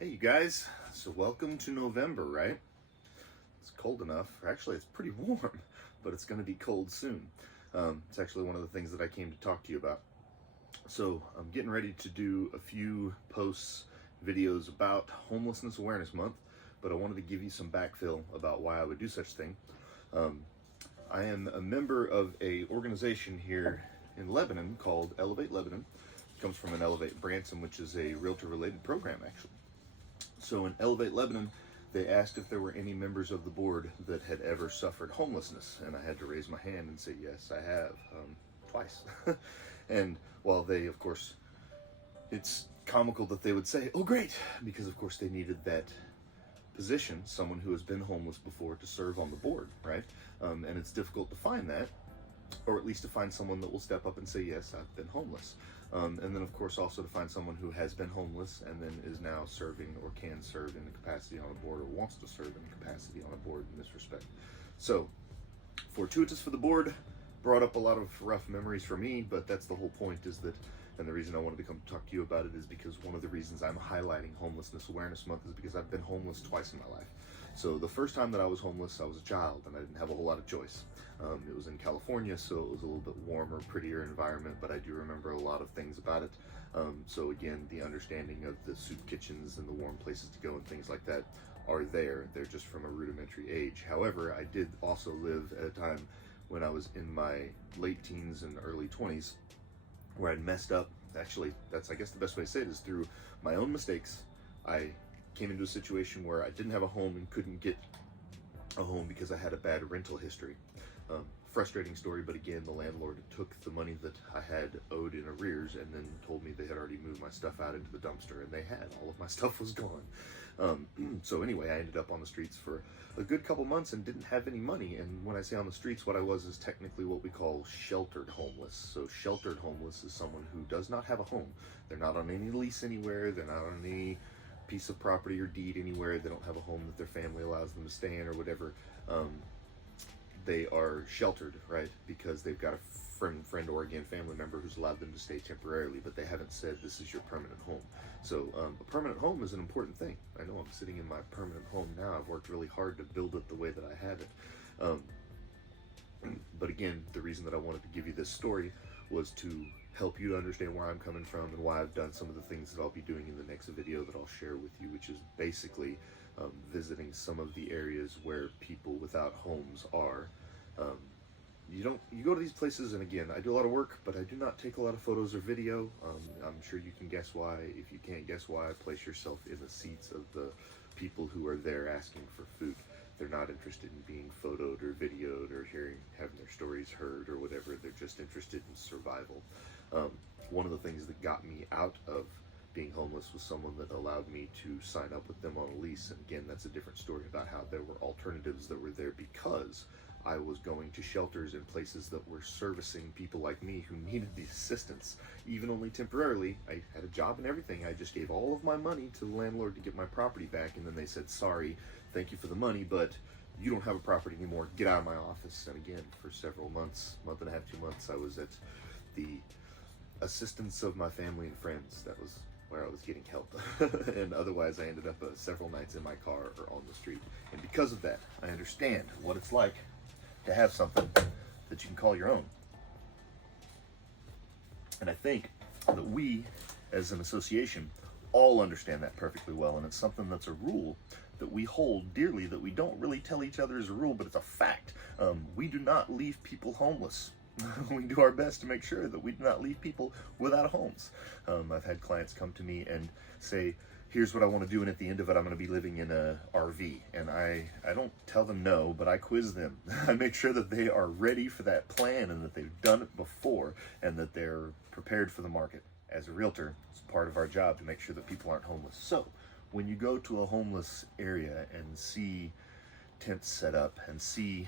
Hey you guys, so welcome to November, right? It's cold enough, actually it's pretty warm, but it's going to be cold soon. It's actually one of the things that I came to talk to you about. So I'm getting ready to do a few posts, videos about Homelessness Awareness Month, but I wanted to give you some backfill about why I would do such a thing. I am a member of a organization here in Lebanon called Elevate Lebanon. It comes from an Elevate Branson, which is a realtor related program actually. So in Elevate Lebanon, they asked if there were any members of the board that had ever suffered homelessness, and I had to raise my hand and say, yes, I have, twice. And while they, of course, it's comical that they would say, oh great, because of course they needed that position, someone who has been homeless before, to serve on the board, right? And it's difficult to find that, or at least to find someone that will step up and say, yes, I've been homeless. And then of course also to find someone who has been homeless and then is now serving or can serve in the capacity on a board, or wants to serve in the capacity on a board in this respect. So, fortuitous for the board, brought up a lot of rough memories for me, but that's the whole point, is that, and the reason I wanted to come talk to you about it is because one of the reasons I'm highlighting Homelessness Awareness Month is because I've been homeless twice in my life. So the first time that I was homeless, I was a child and I didn't have a whole lot of choice. It was in California, so it was a little bit warmer, prettier environment, but I do remember a lot of things about it. So again, the understanding of the soup kitchens and the warm places to go and things like that are there. They're just from a rudimentary age. However, I did also live at a time when I was in my late teens and early 20s where I'd messed up. Actually, that's, I guess the best way to say it is through my own mistakes. I came into a situation where I didn't have a home and couldn't get a home because I had a bad rental history. Frustrating story, but again, the landlord took the money that I had owed in arrears and then told me they had already moved my stuff out into the dumpster, and they had. All of my stuff was gone. So anyway, I ended up on the streets for a good couple months and didn't have any money. And when I say on the streets, what I was is technically what we call sheltered homeless. So sheltered homeless is someone who does not have a home. They're not on any lease anywhere. They're not on any piece of property or deed anywhere. They don't have a home that their family allows them to stay in or whatever. They are sheltered, right? Because they've got a friend or again family member who's allowed them to stay temporarily, but they haven't said this is your permanent home. So a permanent home is an important thing. I know I'm sitting in my permanent home now. I've worked really hard to build it the way that I have it. But again, the reason that I wanted to give you this story was to help you to understand where I'm coming from and why I've done some of the things that I'll be doing in the next video that I'll share with you, which is basically visiting some of the areas where people without homes are. You go to these places, and again, I do a lot of work, but I do not take a lot of photos or video. I'm sure you can guess why. If you can't guess why, place yourself in the seats of the people who are there asking for food. They're not interested in being photoed or videoed or having their stories heard or whatever. They're just interested in survival. One of the things that got me out of being homeless was someone that allowed me to sign up with them on a lease. And again, that's a different story about how there were alternatives that were there because I was going to shelters and places that were servicing people like me who needed the assistance, even only temporarily. I had a job and everything. I just gave all of my money to the landlord to get my property back, and then they said, sorry, thank you for the money, but you don't have a property anymore. Get out of my office. And again, for several months, month and a half, 2 months, I was at the assistance of my family and friends. That was where I was getting help. And otherwise I ended up several nights in my car or on the street. And because of that, I understand what it's like to have something that you can call your own. And I think that we, as an association, all understand that perfectly well, and it's something that's a rule that we hold dearly, that we don't really tell each other as a rule, but it's a fact. We do not leave people homeless. We do our best to make sure that we do not leave people without homes. I've had clients come to me and say, here's what I want to do, and at the end of it, I'm going to be living in a RV. And I don't tell them no, but I quiz them. I make sure that they are ready for that plan and that they've done it before and that they're prepared for the market. As a realtor, it's part of our job to make sure that people aren't homeless. So when you go to a homeless area and see tents set up and see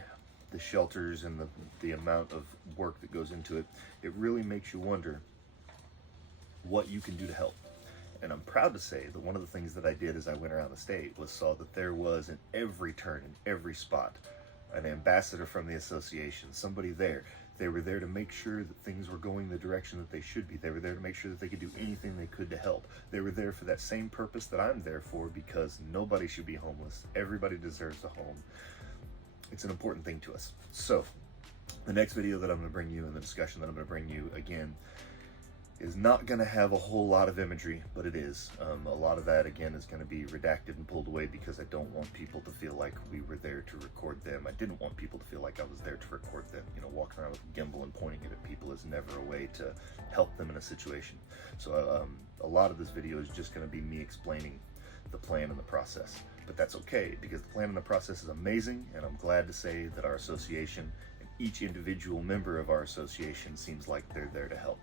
the shelters and the amount of work that goes into it, it really makes you wonder what you can do to help. And I'm proud to say that one of the things that I did as I went around the state was saw that there was in every turn, in every spot, an ambassador from the association, somebody there They were there to make sure that things were going the direction that they should be. They were there to make sure that they could do anything they could to help. They were there for that same purpose that I'm there for, because nobody should be homeless. Everybody deserves a home. It's an important thing to us. So the next video that I'm going to bring you, and the discussion that I'm going to bring you again, is not going to have a whole lot of imagery, but it is. A lot of that, again, is going to be redacted and pulled away, because I don't want people to feel like we were there to record them. I didn't want people to feel like I was there to record them. You know, walking around with a gimbal and pointing it at people is never a way to help them in a situation. So a lot of this video is just going to be me explaining the plan and the process. But that's okay, because the plan and the process is amazing, and I'm glad to say that our association and each individual member of our association seems like they're there to help.